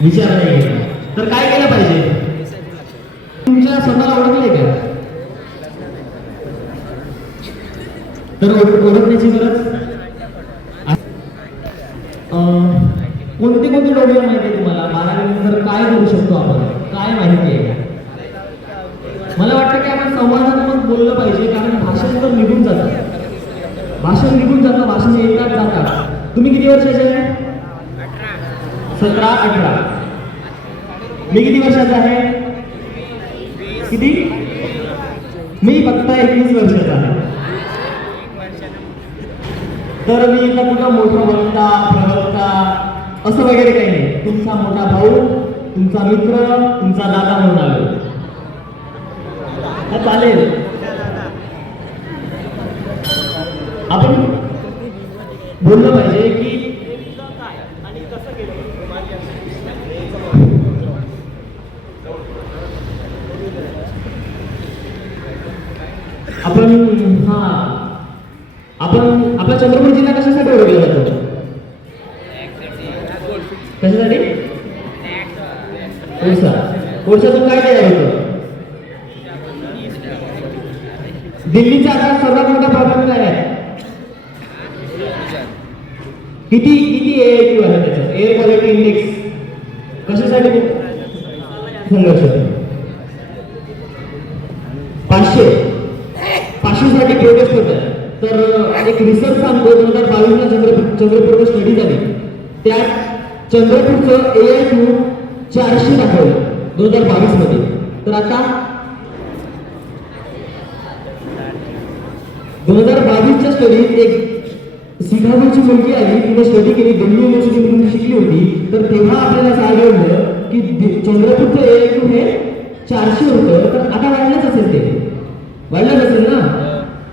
विचार नाही केला तर काय केलं पाहिजे? तुमच्या स्वतःला ओळखले का? तर ओळखण्याची गरज कोणते कोणते डोमेन माहिती आहे तुम्हाला? 12वी नंतर काय करू शकतो आपण? काय माहिती आहे? मला वाटतं की आपण संवादात्मक बोललं पाहिजे, कारण भाषण तर निघून जातं, भाषण निघून जातं, भाषण येतात जातात. तुम्ही किती वर्षाचे आहे? 17, 18. मी किती वर्षाचा आहे? किती? मी फक्त 21 वर्षाचा आहे. तर मी इथं कुठं मोठा वक्ता प्रवक्ता असं वगैरे काही नाही. तुमचा मोठा भाऊ, तुमचा मित्र, तुमचा दादा म्हणून आलो. चालेल. आपण बोललं पाहिजे की आणि कसं केलं आपण आपला चंद्रपूर जिल्हा कशासाठी ओळखला जातो? कशासाठी? कोळसा. कोळशातून काय तयार होतं? दिल्लीचा आता सर्वात मोठा प्रॉब्लेम काय आहे? किती AAQ आहे त्याचं? Air quality index. कशासाठी? संघर्ष. 500 साठी प्रोटेस्ट होत आहे. तर एक रिसर्च सांगतो 2022 ला चंद्रपूरवर स्टडी झाली, त्यात चंद्रपूरचं AIQ 400 दाखवलं 2022 मध्ये. तर आता 2022च्या स्टडीत एक शिकागोची मुलगी आली, तिने स्टडी केली, दिल्ली युनिव्हर्सिटीमधून शिकली होती. तर तेव्हा आपल्याला आढळलं की चंद्रपूरचं AIQ हे 400 होतं. तर आता वाढलंच असेल, ते वाढलंच असेल ना.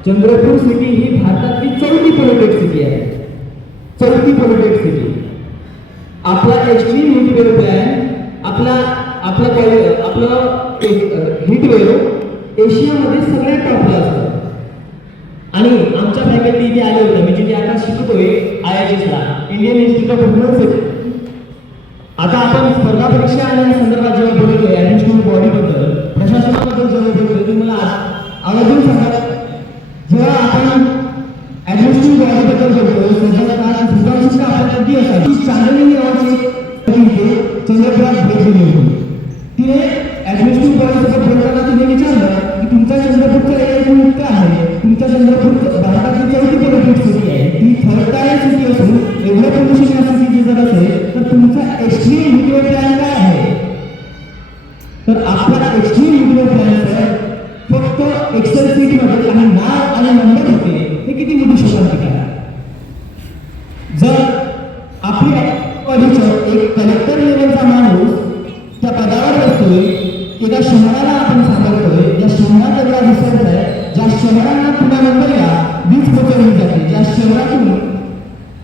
चंद्रपूर सिटी ही भारतातली 4थी पोल्युटेड सिटी आहे. 4थी पोल्युटेड सिटी. आपला एक्स्ट्रीम हीट वेव्ह प्लॅन, आपलं हीट वेव्ह एशियामध्ये सगळ्यात टॉपला असतं. आणि आमच्या फॅकल्टी इथे आले होते, मी जिथे आता शिकतोय IITs ला, इंडियन इन्स्टिट्यूट ऑफ ह्युमन. आता आपण स्पर्धा परीक्षा आणि या संदर्भात जेव्हा बोलतोय, ऍडमिनिस्ट्रेटिव्ह बॉडीबद्दल, प्रशासनाबद्दल जेव्हा बोलतोय, तुम्ही मला आवर्जून सांगा, जेव्हा आपण ऍडमिनिस्ट्रेटिव्ह बॉडीबद्दल बोलतो, सुधारणा आपण कधी असावी. चांगली नावाची चंद्रपुरात भेट दिली होती. तिने ऍडमिनिस्ट्रेटिव्ह बॉडीसोबत बोलताना तिने विचारलं की तुमच्या चंद्रपूरचं AIQ काय आहे? तुमच्या चंद्रपूर भारतातली 4थी पोल्युटेड सिटी आहे, ती 3rd टायर सिटी असून एवढं पोल्युशन या सिटीची जर असेल तर तुमचा एक्स्ट्रीम हीट वेव्ह प्लॅन काय आहे? तर आपला एक्स्ट्रीम हीट वेव्ह प्लॅन फक्त एक्सेल सीट मध्ये काही नाव आणि नंबर होते. हे किती मोठी शोधांतिका आहे. जर आपल्या एक कलेक्टर लेवलचा माणूस त्या पदावर बसतोय, एका शहराला आपण सांभाळतोय, ज्या शहरात एवढा रिसर्च आहे, ज्या शहरांना पुण्यामुंबईला वीज पोहोचवली जाते, ज्या शहरातून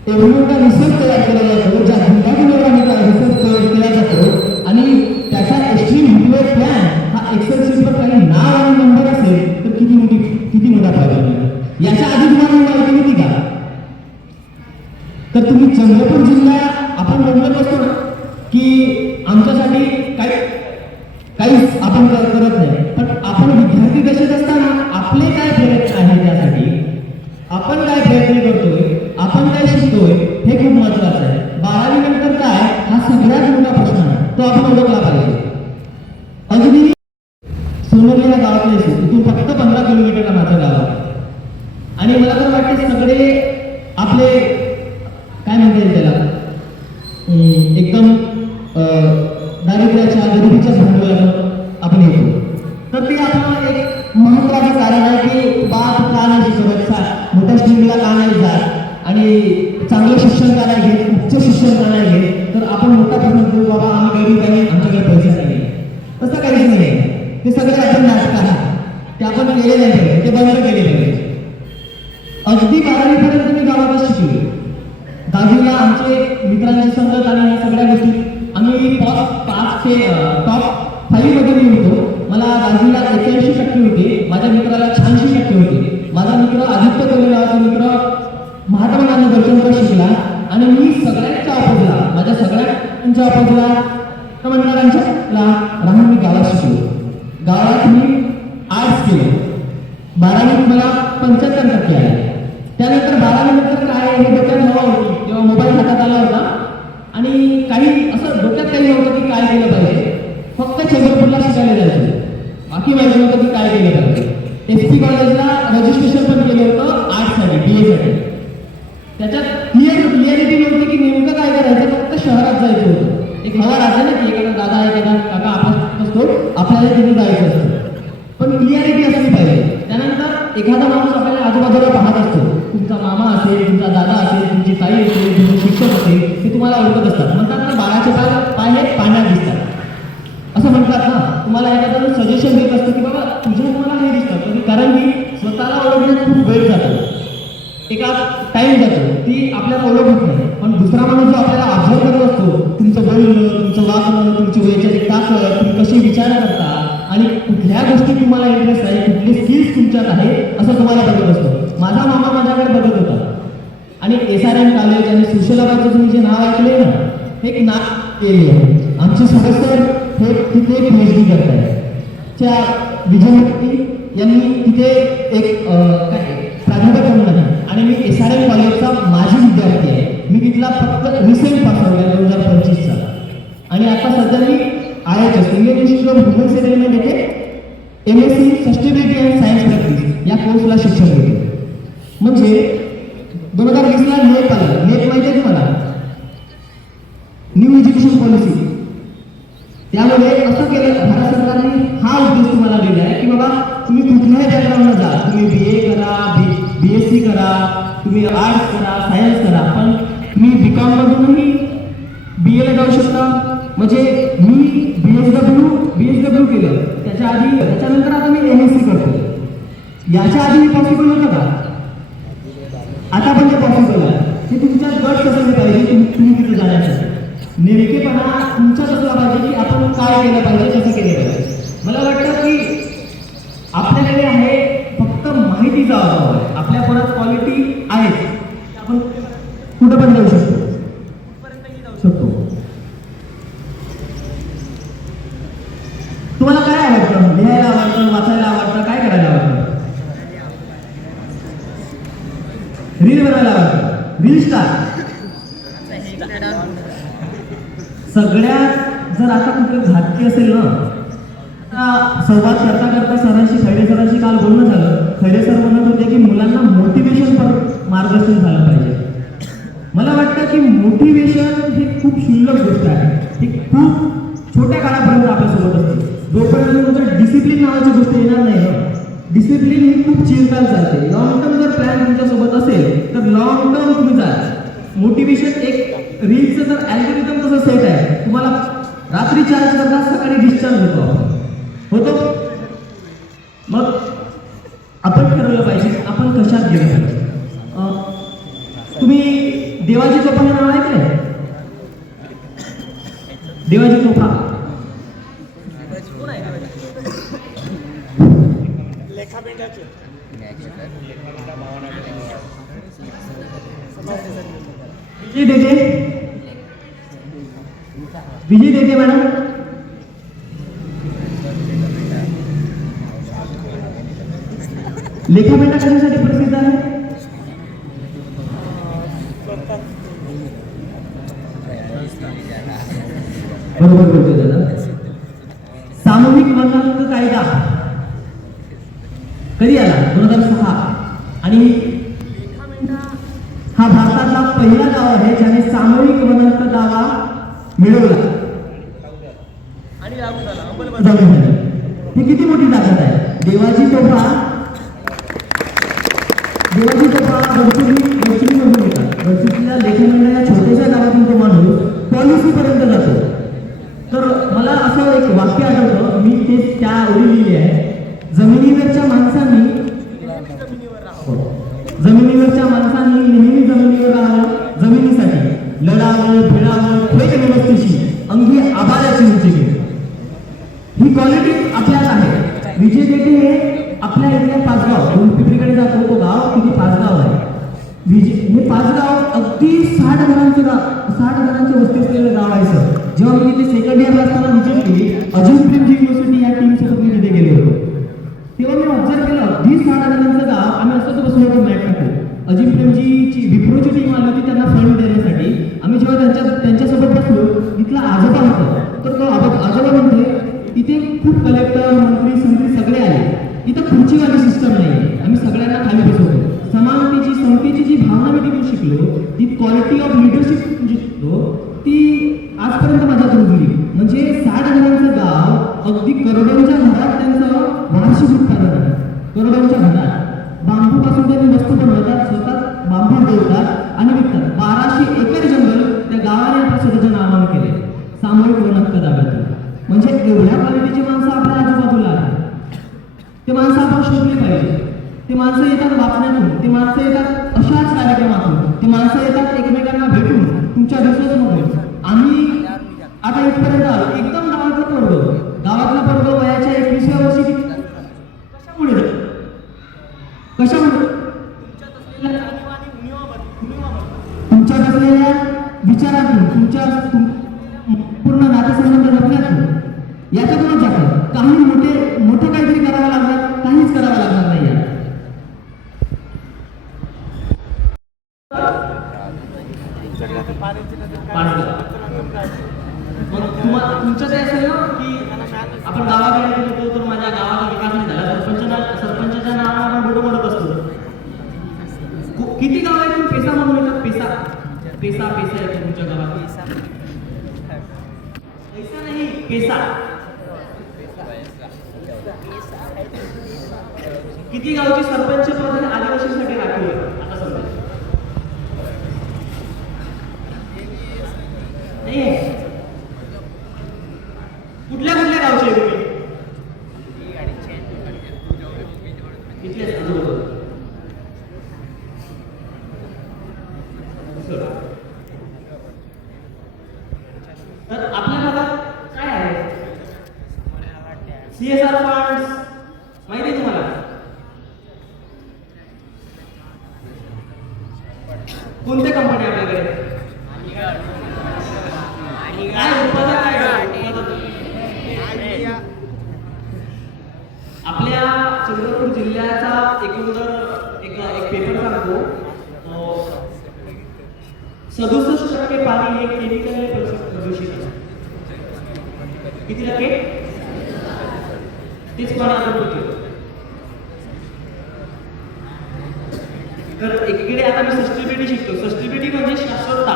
एवढा मोठा रिसर्च तयार केला जातो, ज्या जिल्ह्यातून एवढा मोठा रिसर्च तयार केला जातो, आणि त्याचा एक्स्ट्रीम हीट वेव्ह प्लॅन हा एक्सेल शीटवर काही नाव आणि नंबर असेल तर किती मोठा फायदा मिळेल. याच्या आधी तुम्हाला माहिती होती का? तर तुम्ही चंद्रपूर जिल्हा आपण म्हणत असतो ना की आमच्यासाठी काहीच आपण करत नाही, पण आपण विद्यार्थी दशेत असताना आपले काय प्रयत्न आहे, त्यासाठी आपण काय प्रयत्न करतोय, आपण काय शिकतोय, हे खूप महत्वाचं आहे. 12वी नंतर काय, हा सगळ्यात मोठा प्रश्न आहे, तो आपण ओळखला पाहिजे. अगदी सोनवली या गावातले असेल, इथून फक्त 15 किलोमीटरला माझं गाव आहे. आणि मला तर वाटते सगळे आपले काय म्हणता येईल त्याला, एकदम दारिद्र्याच्या गरिबीच्या भांडवलानं आपण येतो. तर ते आपलं एक महत्वाचं कारण आहे की बाप का नाही शिकवत, मोठ्या स्ट्रीमला का नाही जात आणि चांगलं शिक्षण का नाही घेत, उच्च शिक्षण का नाही घेत. तर आपण मोठा प्रश्न करतो, बाबा आम्ही गरीब आहे, आमच्याकडे पैसे नाही. तसं काहीच नाही. ते सगळे आपण नाटक आहे, ते आपण केले नाही पाहिजे, ते बंद केले पाहिजे. अगदी 12वी पर्यंत मी गावातच शिकले. 10वीला आमचे मित्रांची संगत आणि या सगळ्या गोष्टी आम्ही टॉप 5 मध्ये मी होतो. मला 10वीला 81% होते, माझ्या मित्राला 86% होते. माझा मित्र आदित्य कोले नावाचा मित्र महात्मा गांधी दर्शनवर शिकला आणि मी सगळ्यांच्या ऑपोजला, माझ्या सगळ्यांच्या ऑपोजला मंडळांच्या राहून मी गावात शिकलो. गावात मी आर्ट्स केले. 12वीत मला 75% आले. त्यानंतर 12वी नंतर काय हे डोक्यात हवा होती जेव्हा मोबाईल हातात आला होता आणि काही असं डोक्यात काही नव्हतं की काय केलं पाहिजे. फक्त चंद्रपूरला शिकायला जायचं, बाकी माहिती नव्हतं की काय केलं पाहिजे. SP कॉलेजला रजिस्ट्रेशन पण केलं होतं आर्ट्ससाठी, BA साठी. त्याच्यात क्लिअरिटी नव्हती की नेमकं काय करायचं, फक्त शहरात जायचं होतं. एक हवा राहते ना की एखादा दादा एखादा काका आपला असतो, आपल्याला तिथे जायचं असतं, पण क्लिअरिटी असली पाहिजे. त्यानंतर एखादा माणूस आपल्याला आजूबाजूला पाहत असतो, तुमचा मामा असेल, तुमचा दादा असेल, तुमची ताई असेल, तुमचे शिक्षक असेल, ते तुम्हाला ओळखत असतात. म्हणतात ना बाळाचे पाय हे पाण्यात दिसतात असं म्हणतात ना. तुम्हाला एखादं सजेशन देत असतं की बाबा तुझ्या मला हे दिसतं, कारण की स्वतःला ओळखण्यात खूप वेळ जातो, एका टाइम जातो, ती आपल्याला ओळखत नाही. पण दुसरा माणूस जो आपल्याला ऑब्झर्व करत असतो, तुमचं बोलणं, तुमचं वागणं, तुमची वैचारिक ताकद, तुम्ही कशी विचार करता आणि कुठल्या गोष्टी तुम्हाला इंटरेस्ट आहे, कुठले स्किल्स तुमच्यात आहे असं तुम्हाला बघत असतो. माझा मामा माझ्याकडे बघत होता आणि SRM कॉलेज आणि सुशलाबादचं तुम्ही जे नाव ऐकले ना, हे एक नाव केले आहे. आमचे सदस्य हे तिथे PhD करत आहेत. त्या विजयमूर्ती यांनी तिथे एक काय प्राध्यापक म्हणून आहे आणि मी SRM कॉलेजचा माजी विद्यार्थी आहे. मी तिथला फक्त रिसेंट पास आउट आहे 2025चा आणि आता सध्या मी IHS Indian institute of human settlement येथे MSc sustainability and science practice या कोर्सला शिक्षण घेतो. म्हणजे 2020ला नेट आला. नेट माहिती आहे तुम्हाला, न्यू एज्युकेशन पॉलिसी. त्यामुळे असं केलं भारत सरकारने, हा उद्देश तुम्हाला दिला आहे की बाबा तुम्ही कुठल्याही बॅकग्राऊंडला जा, तुम्ही BA करा, BSc करा, तुम्ही आर्ट्स करा, सायन्स करा, पण तुम्ही BCom मधूनही BA ला जाऊ शकता. म्हणजे मी BSW केलं, त्याच्यानंतर आता मी MSc करतो. याच्या आधी पॉसिबल होतं का? आता पण ते पॉसिबल आहे. हे तुमच्या गट कसं पाहिजे, तुम्ही तिथे जाण्यासाठी नेमकेपणा तुमच्यात असला पाहिजे की आपण काय केलं पाहिजे, कसं केलं पाहिजे. मला वाटतं की आपल्याकडे आहे फक्त माहितीचा अभाव आहे. आपल्या परत क्वालिटी आहेत, आपण कुठं पण जाऊ शकतो. तुम्हाला काय आवडतं? लिहायला आवडतं, वाचायला आवडतं, काय करायला आवडतं? रील बनवायला आवडतं, रील स्टार. सगळ्यात जर आता कुठे घातकी असेल ना, संवाद करता करता खैरे सरांशी काल बोलणं झालं. खैरे सर म्हणत होते की मुलांना मोटिवेशन पर मार्गदर्शन झालं पाहिजे. मला वाटतं की मोटिवेशन ही खूप क्षुल्लक गोष्ट आहे, ती खूप छोट्या काळापर्यंत आपल्यासोबत असते. जोपर्यंत तुमच्या डिसिप्लिन नावाची गोष्ट येणार नाही ना, डिसिप्लिन ही खूप चिरकाल चालते. लॉंग टर्म जर प्लॅन तुमच्यासोबत असेल तर लॉंग टर्म तुम्ही जाल. मोटिवेशन एक रीलचं जर अल्गोरिदम तसं सेट आहे, तुम्हाला रात्री चार्ज करता सकाळी डिस्चार्ज होतो. मग आपण ठरवलं पाहिजे आपण कशात गेलं पाहिजे. तुम्ही देवाजी चोपा हे नाव ऐकलंय? देवाजी चोपा विजय देते मॅडम. लेखापेटा कशासाठी प्रसिद्ध आहे? बरोबर बोलतोय दादा. सामूहिक वनहक्क कायदा कधी आला? 2006. आणि हा भारतातला पहिला गाव आहे ज्याने सामूहिक वनहक्क दावा मिळवला आणि लागू झाला, अंमलबजावणी झाली. ही किती मोठी ताकद आहे. देवाजी चोपडा गडचिरोलीमधून येतात. गडचिरोलीला लेखमंडळ या छोट्याशा गावातून तो माणूस पॉलिसीपर्यंत जातो. तर मला असं एक वाक्य आठवतं, मी ते त्या ओळी लिहिली आहे. जमिनीवरच्या माणसांनी नेहमी जमिनीवर राहावं, जमिनीसाठी लढावं, भिडावं, थेट व्यवस्थेशी अंगी आभाराची उंची घे. ही क्वालिटी आपल्यात आहे. विजय देते हे आपल्या इथल्या पाचगाव, पिंपरीकडे जातो तो गाव, तिथे पाचगाव आहे. हे पाचगाव अगदी 60 घरांचे वस्ती असलेलं गाव आहे सर. जेव्हा मी तिथे सेकंड इयरला असताना विजिट केली, अजिंक्य प्रेमजी युनिव्हर्सिटी या टीम सोबत मी तिथे गेले होते. तेव्हा मी ऑब्झर्व केलं, अगदी 6 जणांचं गाव. आम्ही असंच बसलो होतो मॅच टाकू. अजिंक्य प्रेमजीची विप्रोची टीम आली होती त्यांना फंड देण्यासाठी. आम्ही जेव्हा त्यांच्यासोबत बसलो, इथला आजोबा होता. तर तो आजोबा म्हणते, इथे खूप कलेक्टर, मंत्री, संत्री सगळे आले. इथं खुर्चीवाली सिस्टम नाही. आम्ही सगळ्यांना खाली बसवतो. समानतेची, समतेची जी भावना मी तिथून शिकलो, ती क्वालिटी ऑफ लिडरशिप जी शिकलो, ती आजपर्यंत माझ्यात रुजली. म्हणजे 60 जणांचं गाव, अगदी करोडोंच्या घरात त्यांचं वार्षिक उत्पादन आहे. करोडोंच्या घरात बांबूपासून त्यांनी वस्तू बनवतात, स्वतः बांबू तोडतात आणि विकतात. 1200 एकर जंगल त्या गावाने आपल्या स्वतःच्या नावाने केले, सामूहिक वन हक्क दाव्यातून. म्हणजे एवढ्या क्वालिटीची माणसं आपल्या आजूबाजूला आहेत. ते माणसं आपण शोधली पाहिजे. ते माणसं येतात वाचण्यातून, ते माणसं येतात अशाच कार्यक्रमातून, ते माणसं येतात एकमेकांना भेटून, तुमच्या रिसोर्समधून. आम्ही आता इथपर्यंत आलो, एकदम गावातला पोरगं वयाच्या 21व्या वर्षी कशामुळे तुमच्यात असलेल्या विचारातून, तुमच्या पूर्ण नातेसंबंध जपण्यातून, याच्यातूनच जातं. काही मोठं काहीतरी करावं लागणार, काहीच करावं लागणार नाही. मग तुमचं ते असेल ना की आपण गावाकडे गेलो तर माझ्या गावाचा विकास नाही झाला, सरपंचाच्या नावावर आपण बोटं पडत असतो. किती गाव आहेत तुम्ही पेसा म्हणून येतात? पेसा येतो तुमच्या गावात. पैसा नाही, पेसा. किती गावची सरपंच पद आदिवासींसाठी राखीव आहे आता समजा? नाही. कुठल्या गावचे आहे तुम्ही? इथलेच आजूबाजू. तर आपल्या भागात काय आहे? CSR फंड्स माहिती आहे तुम्हाला? कोणत्या कंपन्या आपल्याकडे? काय उत्पादन आपल्या चंद्रपूर जिल्ह्याचा एकंदर एक पेपर सांगतो. 67% पाणी हे केमिकल प्रदूषित आहे. किती टक्के? तेच पाणी आपण पितो. तर एकीकडे आता मी सस्टेनेबिलिटी शिकतो. सस्टेनेबिलिटी म्हणजे शाश्वतता.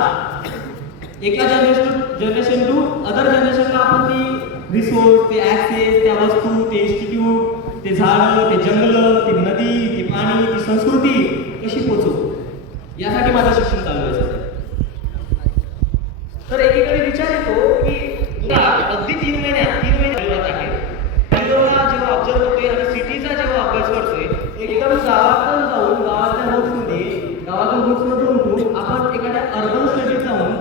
एका जनरेशन टू अदर जनरेशनला आपण ती रिसोर्स, ते ऍक्सेस, त्या वस्तू, ते इन्स्टिट्यूट, ते झाडं, ते जंगल, ती नदी, ती पाणी, ती संस्कृती कशी पोहोचवू, यासाठी माझं शिक्षण चालू आहे. तर एकीकडे विचार येतो की अगदी 3 महिने आहे. जेव्हा ऑब्झर्व करतोय आणि सिटीचा जेव्हा अभ्यास करतोय, एकदम गावातून जाऊन गावातून रूट्समधून उठून आपण एखाद्या अर्बन स्टडीत जाऊन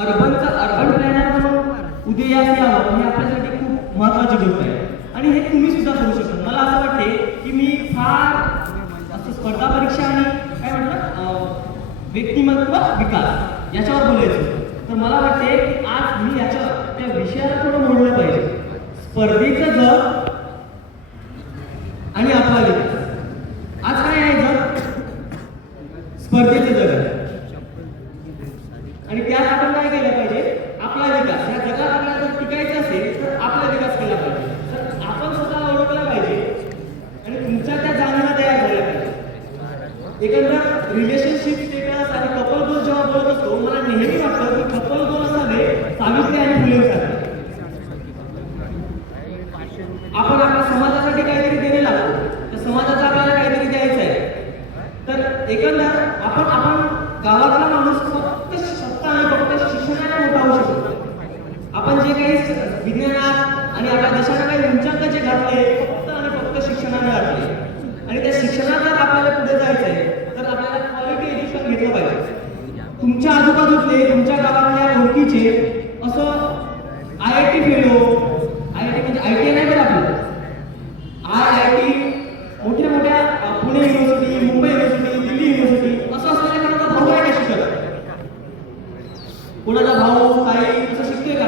अर्बन प्लॅनर म्हणून उदयास यावं, हे आपल्यासाठी खूप महत्त्वाची गोष्ट आहे. आणि हे तुम्ही सुद्धा करू शकता. मला असं वाटते की मी फार असं स्पर्धा परीक्षा आणि काय म्हटलं व्यक्तिमत्व विकास याच्यावर बोलायचं. तर मला वाटते की आज मी त्या विषयाला थोडं मोडलं पाहिजे. स्पर्धेचं जग आणि आपला विकास. आज काय आहे जग? स्पर्धेचं जग आहे. आणि त्यात आपण काय केलं पाहिजे? आपला विकास. या जगात आपल्याला जर टिकायचं असेल तर आपला विकास केला पाहिजे. तर आपण स्वतः ओळखला पाहिजे आणि तुमच्या त्या जाणीवा तयार झाल्या पाहिजे. एकंदर रिलेशनशिप स्टेटस आणि कपल गोल जेव्हा बोलत असतो, मला नेहमी वाटतं की कपल गोल असावे सावित्री आणि फुलेंसारखे. आपण आपल्या समाजासाठी काहीतरी देणे लागतो, तर समाजाचा आपल्याला काहीतरी द्यायचं आहे. तर एकंदर आपण गावातला माणूस फक्त शिक्षणाने मोठा होऊ शकतो. आपण जे काही विज्ञानात आणि आपल्या देशाला काही उंचांक जे घातले, फक्त शिक्षणाने घातले. आणि त्या शिक्षणात जर आपल्याला पुढे जायचं आहे तर आपल्याला क्वालिटी एज्युकेशन घेतलं पाहिजे. तुमच्या आजूबाजूतले, तुमच्या गावातल्या ओळखीचे असं IIT फेलो, IIT म्हणजे ITI नाही बरं आपलं, IIT, मोठ्या Pune university, Mumbai university, Delhi university असं असलेल्या कोणाचा भाऊ आहे का शिकत? कोणाचा भाऊ काही असं शिकतोय का?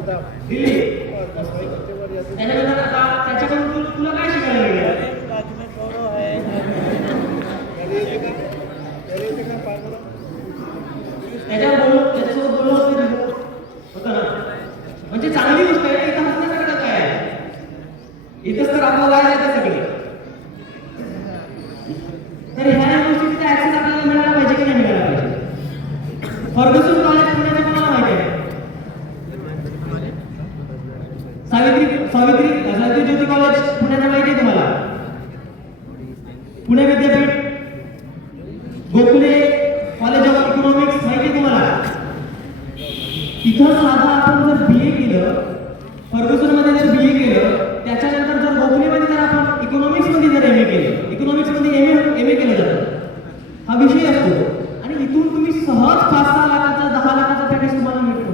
दिल्ली. त्याच्यानंतर आता त्याच्याकडून तुला काय शिकायला मिळेल? त्याच्यासोबत बोलणं होतं ना. म्हणजे चांगली गोष्ट आहे. इथं हसण्यासारखं काय आहे? इथंच तर आपलं वाया जातं सगळे. तर ह्या गोष्टीचा ऍक्सेस आपल्याला मिळाला पाहिजे की नाही मिळाला पाहिजे? फर्ग्युसन कॉलेज पुण्याचं कोणाला माहिती आहे? सावित्री ज्योती कॉलेज पुण्याचं माहिती आहे तुम्हाला? पुणे विद्यापीठ, गोखले कॉलेज ऑफ इकॉनॉमिक्स माहिती आहे तुम्हाला? इथं साधा आपण जर BA केलं, फर्ग्युसन मध्ये जर BA केलं, त्याच्यानंतर जर गोखलेमध्ये जर आपण इकॉनॉमिक्स मध्ये जर MA केलं, इकॉनॉमिक्स मध्ये MA केलं जातं. हा विषय असतो आणि इथून तुम्ही सहज 5-6 लाखाचा 10 लाखाचा पॅकेज तुम्हाला मिळतो.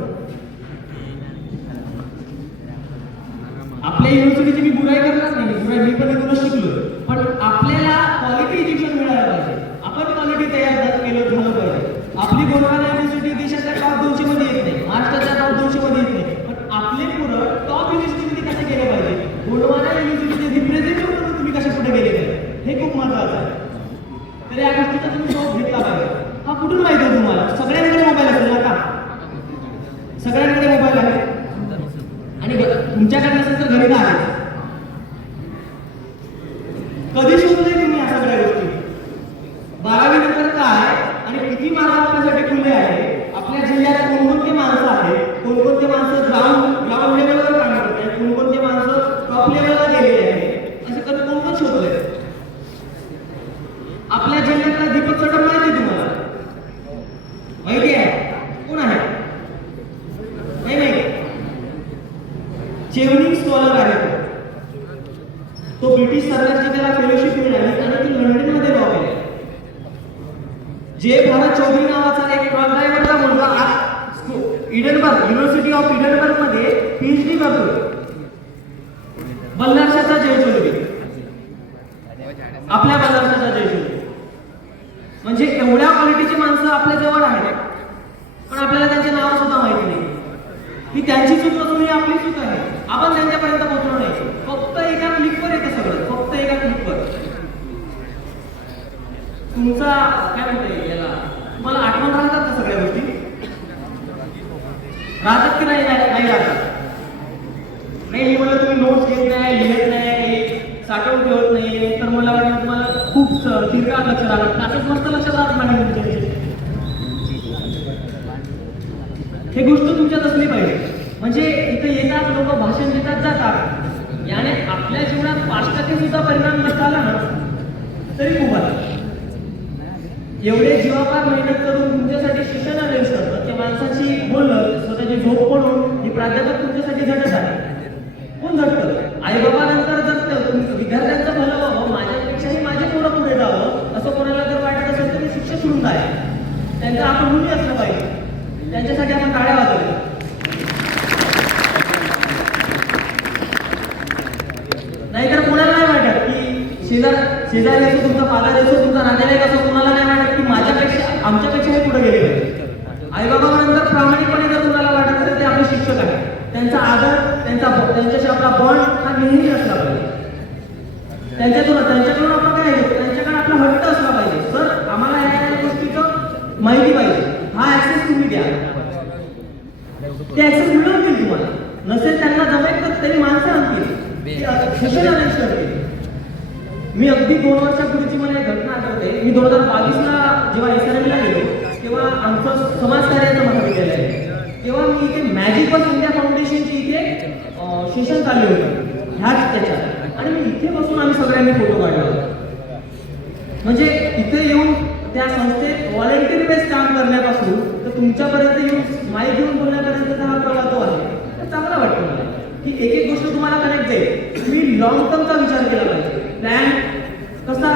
आपल्या युनिव्हर्सिटीची मी बुराई करणार नाही, मी पण इथूनच शिकलो, पण आपल्याला क्वालिटी एज्युकेशन मिळायला पाहिजे. आपण क्वालिटी तयार केलं झालं पाहिजे. आपली गोंडवाना युनिव्हर्सिटी देशाच्या टॉप 200 मध्ये येत नाही, महाराष्ट्राच्या टॉप 200 मध्ये येत नाही, पण आपले मुलं टॉप युनिव्हर्सिटीमध्ये कसे गेले पाहिजे, गोंडवाना युनिव्हर्सिटीचे रिप्रेझेंटेटिव्ह म्हणून तुम्ही कसे पुढे गेले पाहिजे, हे खूप महत्त्वाचं आहे. तर या गोष्टीचा तुम्ही शोध घेतला पाहिजे. हा कुठून माहिती आहे तुम्हाला? सगळ्यांकडे मोबाईल असेल ना का? सगळ्यांकडे मोबाईल आहे आणि तुमच्याकडे नसेल तर घरी आहे. कधी शोधले तुम्ही या सगळ्या गोष्टी? 12वी नंतर काय आणि किती मार्ग आपल्यासाठी खुले आहे? आपल्या जिल्ह्यात कोणकोणते माणसं आहेत, कोणकोणते माणसं ग्राउंड लेवलवर काम करत आहेत, कोणकोणते माणसं टॉप लेवलला गेलेले आहेत, असे कधी कोण शोधले? आपल्या जिल्ह्यातला दीपक चटम माहिती आहे तुम्हाला? माहिती आहे? कोण आहे? नाही माहिती. चेवनिंग स्कॉलर आहे तो ब्रिटिश सरकारची त्याला फेलोशिप मिळाली आणि ती लंडनमध्ये लॉ केले. जे भारत चौधरी नावाचा एक ट्रक ड्रायव्हरचा मुलगा आज इडनबर्ग युनिव्हर्सिटी ऑफ इडनबर्ग मध्ये PhD करतो. बल्लारशाचा जय चौधरी, आपल्या बल्लारशाचा जय चौधरी. म्हणजे एवढ्या क्वालिटीची माणसं आपल्या जवळ आहेत, पण आपल्याला त्यांचे नाव सुद्धा माहिती नाही. ही त्यांची चूक नसून ही आपली चूक आहे. आपण त्यांच्यापर्यंत पोहोचलो नाही. फक्त एका क्लिकवर येतं सगळं, फक्त एका क्लिकवर. तुमचा काय म्हणते याला, तुम्हाला आठवण राहतात का सगळ्या गोष्टी? राहतात की नाही? नाही राहतात. नाही म्हणलं तुम्ही नोट्स घेत नाही, लिहित नाही, साठवून ठेवत नाही, तर मला वाटतं तुम्हाला खूप दीर्घकाळ लक्ष राहत. असंच मस्त लक्षात राहत नाही तुमच्या. हे गोष्ट तुमच्यात असली पाहिजे. म्हणजे इथे येतात लोक, भाषण देतात, जातात. याने आपल्या जीवनात 5% सुद्धा परिणाम नसता आला ना तरी खूप आला. एवढे जीवापार मेहनत करून तुमच्यासाठी शिक्षण अरेंज करतात, त्या माणसाशी बोललं, स्वतःची झोप पडून ही प्राध्यापक तुमच्यासाठी झटत आहे. कोण झटतं? आई बाबानंतर जर विद्यार्थ्यांचं भलं व्हावं, माझ्यापेक्षाही माझे पोरं पुढे जावं असं कोणाला जर वाटत असेल तर शिक्षक म्हणून काय त्यांचं आपण मुली असलं पाहिजे. त्यांच्यासाठी आपण टाळ्या वाजवल्या. नाहीतर कोणाला नाही वाटत की शेजारी असो, तुमचा पालक असो, तुमचा नातेवाईक असो, कोणाला नाही वाटत की माझ्यापेक्षा आमच्यापेक्षाही पुढे गेले पाहिजे. आई बाबानंतर प्रामाणिकपणे जर कुणाला वाटत असेल ते आपले शिक्षक आहेत. त्यांचा आदर, त्यांच्याशी आपला बॉन्ड हा नेहमी असला पाहिजे. त्यांच्याकडून आपण काय घेतो, त्यांच्याकडे आपला हट्ट असला पाहिजे. सर आम्हाला या गोष्टीचं माहिती पाहिजे, हा ऍक्सेस तुम्ही द्या. ते ऍक्सेस मिळवून देईल तुम्हाला. नसेल त्यांना जमेल तर तरी माणसं आणतील, सेशन अरेंज करतील. मी अगदी 2 वर्षापूर्वीची मला एक घटना आठवते. मी 2022ला जेव्हा SRM गेलो तेव्हा आमचं समाजकार्याचं महाविद्यालय आहे. तेव्हा मी इथे मॅजिक ऑफ इंडिया फाउंडेशनची इथे सेशन चालले होतं ह्याच त्याच्यात, आणि मी इथे बसून आम्ही सगळ्यांनी फोटो काढला होता. म्हणजे इथे येऊन त्या संस्थेत व्हॉलेंटिअर बेस काम करण्यापासून तर तुमच्यापर्यंत येऊन माईक घेऊन बोलण्यापर्यंतचा हा प्रवास तो आहे. तर चांगला वाटतं मला की एक एक गोष्ट तुम्हाला कनेक्ट जाईल. तुम्ही लॉंग टर्मचा विचार केला पाहिजे. प्लॅन कसा,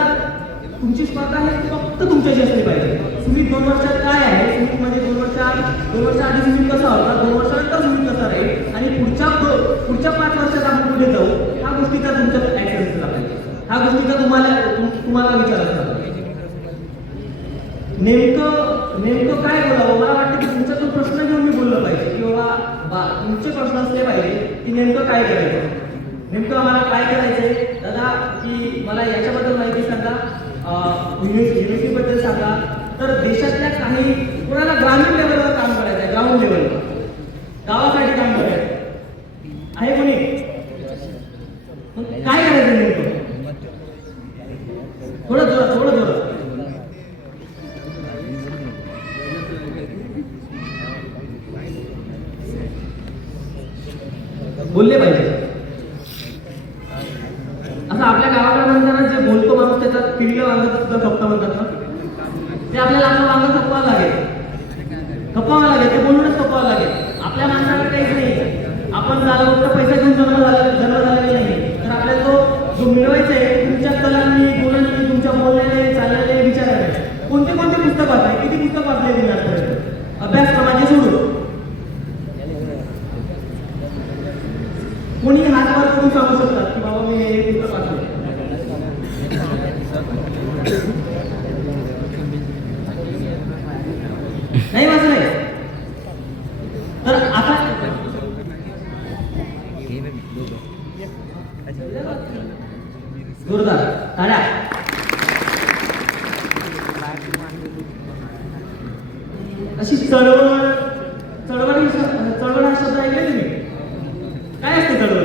तुमची स्पर्धा हे फक्त तुमच्याशी असली पाहिजे. तुम्ही 2 वर्षात काय आहे, तुम्ही म्हणजे 2 वर्ष आधी तुम्ही कसा होता, 2 वर्षानंतर तुम्ही कसा राहील, आणि पुढच्या 5 वर्षात आपण पुढे जाऊ, ह्या गोष्टीचा तुमच्या ऍक्सेस असला पाहिजे. ह्या गोष्टीचा तुम्हाला विचार असला पाहिजे. नेमकं काय बोलावं, मला वाटतं की तुमचा तो प्रश्न घेऊन मी बोललं पाहिजे की बाबा तुमचे प्रश्न असले पाहिजे की नेमकं काय करायचं, नेमकं आम्हाला काय करायचंय दादा, की मला याच्याबद्दल माहिती सांगा, युनिव्हर्सिटीबद्दल सांगा. तर देशातल्या काही कोणाला ग्रामीण लेवलवर काम करायचं आहे, ग्राउंड लेवलवर गावासाठी काम करायचं आहे कोणी, मग काय करायचं नेमकं? थोडं जोरात बोलले पाहिजे. असं आपल्या गावाकडे म्हणताना जे बोलतो माणूस त्याचा पिढीला वांगत सुद्धा खप्पा म्हणतात ना, ते आपल्याला आपलं वांग खपवावं लागेल, ते बोलूनच खपवावं लागेल. आपल्या माणसाला काहीच नाही, आपण झालं फक्त पैसा घेऊन जन्म झालेला नाही, तर आपल्याला जो मिळवायचा आहे तुमच्या कलांनी, गुणांनी, तुमच्या बोलण्याने, चालण्याने, विचाराने. कोणते पुस्तक वाचले, किती पुस्तक वाचले तुम्ही आजपर्यंत अभ्यासक्रमाचे सोडून? कोणी हात वर करून सांगू शकतात की बाबा मी हे पुस्तक वाचले? नाही वाचलंय. तर आता जोरदार टाळ्या. अशी चळवळ हा शब्द ऐकले तुम्ही? काय असते चळवळ?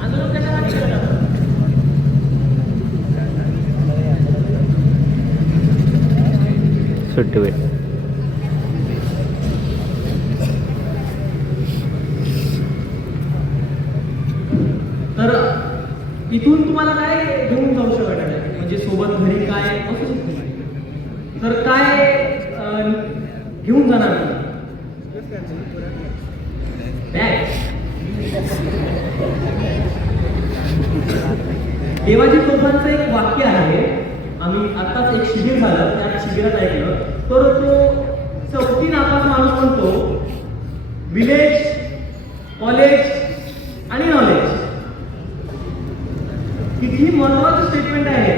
आंदोलन कशासाठी केलं जातं? सुट्टी वेळ. तर इथून तुम्हाला काय घेऊन जाऊ शकत नाही, म्हणजे सोबत घरी काय असू शकत नाही. तर काय घेऊन जाणार बॅग? देवाजी तोफांचं एक वाक्य आहे, आम्ही आत्ताच एक शिबिर झालं, त्या शिबिरात ऐकलं. तर तो 4थी नापास माणूस म्हणतो, विलेज, कॉलेज आणि नॉलेज. किती महत्वाचं स्टेटमेंट आहे.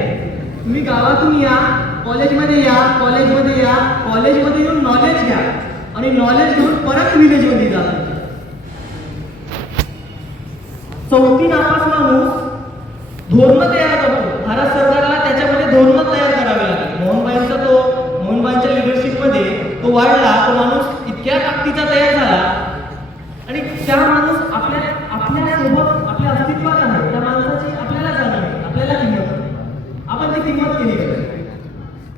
तुम्ही गावातून या, कॉलेजमध्ये येऊन नॉलेज घ्या आणि नॉलेज घेऊन परत विलेजमध्ये जा. 4थी नापास माणूस धोरण तयार करतो. भारत सरकारला त्याच्यामध्ये धोरण तयार करावे लागेल. मोहनबाईंच्या लिडरशिपमध्ये तो वाढला, तो माणूस इतक्या ताकदीचा तयार झाला आणि त्या माणूस आपल्या सोबत आपल्या अस्तित्वात आहे. त्या माणसाची आपल्याला जाणीव आहे, आपल्याला किंमत आहे. आपण ती किंमत केली पाहिजे.